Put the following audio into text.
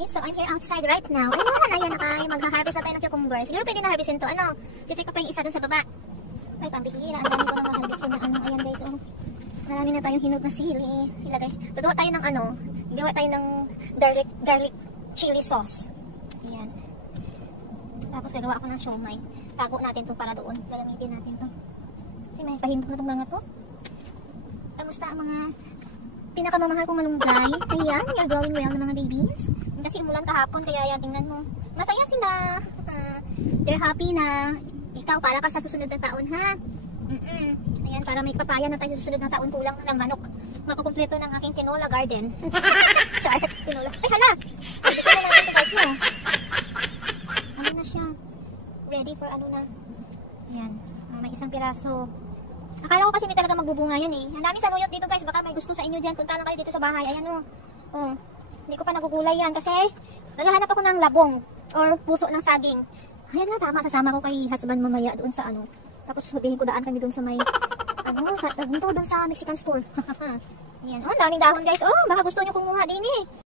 guys, so I'm here outside right now. Ayan, mag-harvest na tayo ng cucumber. Siguro pwede na harvestin to. Ano? Check ko pa yung isa dun sa baba. Ay, pambihira. Ang dami ko na ma-harvestin na ano. Ayan guys, oh. Marami na tayong hinog na sili. Ilagay. Gagawa tayo ng ano. Gagawa tayo ng garlic chili sauce. Ayan. Tapos gagawa ako ng siomai. Tago natin to para doon. Gagamitin natin to. Kasi may pahinog na itong mga to. Kamusta ang mga pinakamamahal kong malunggay? Ayan, you're growing well ng mga babies. Kasi umulan kahapon, kaya yan, tingnan mo. Masaya sila. They're happy na ikaw para ka sa susunod na taon, ha? Ayan, para may papaya na tayo sa susunod na taon, kulang ng manok. Makukumpleto ng aking tinola garden. Char, tinola. Ay, hala! Gusto na natin ito guys, no? Ano na siya? Ready for ano na? Ayan, may isang piraso. Akala ko kasi hindi talaga magbubunga yan eh. Ang daming saluyot dito guys, baka may gusto sa inyo dyan. Punta lang kayo dito sa bahay. Ayan o. Oh. Hindi ko pa nagugulay yan kasi naghahanap ako ng labong or puso ng saging. Ayan na, tama. Sasama ko kay husband mamaya doon sa ano. Tapos sabihin ko daan kami doon sa may ano, doon sa Mexican store. Ayan. Oh, daming dahon guys. Oh, baka gusto nyo kumuha din eh.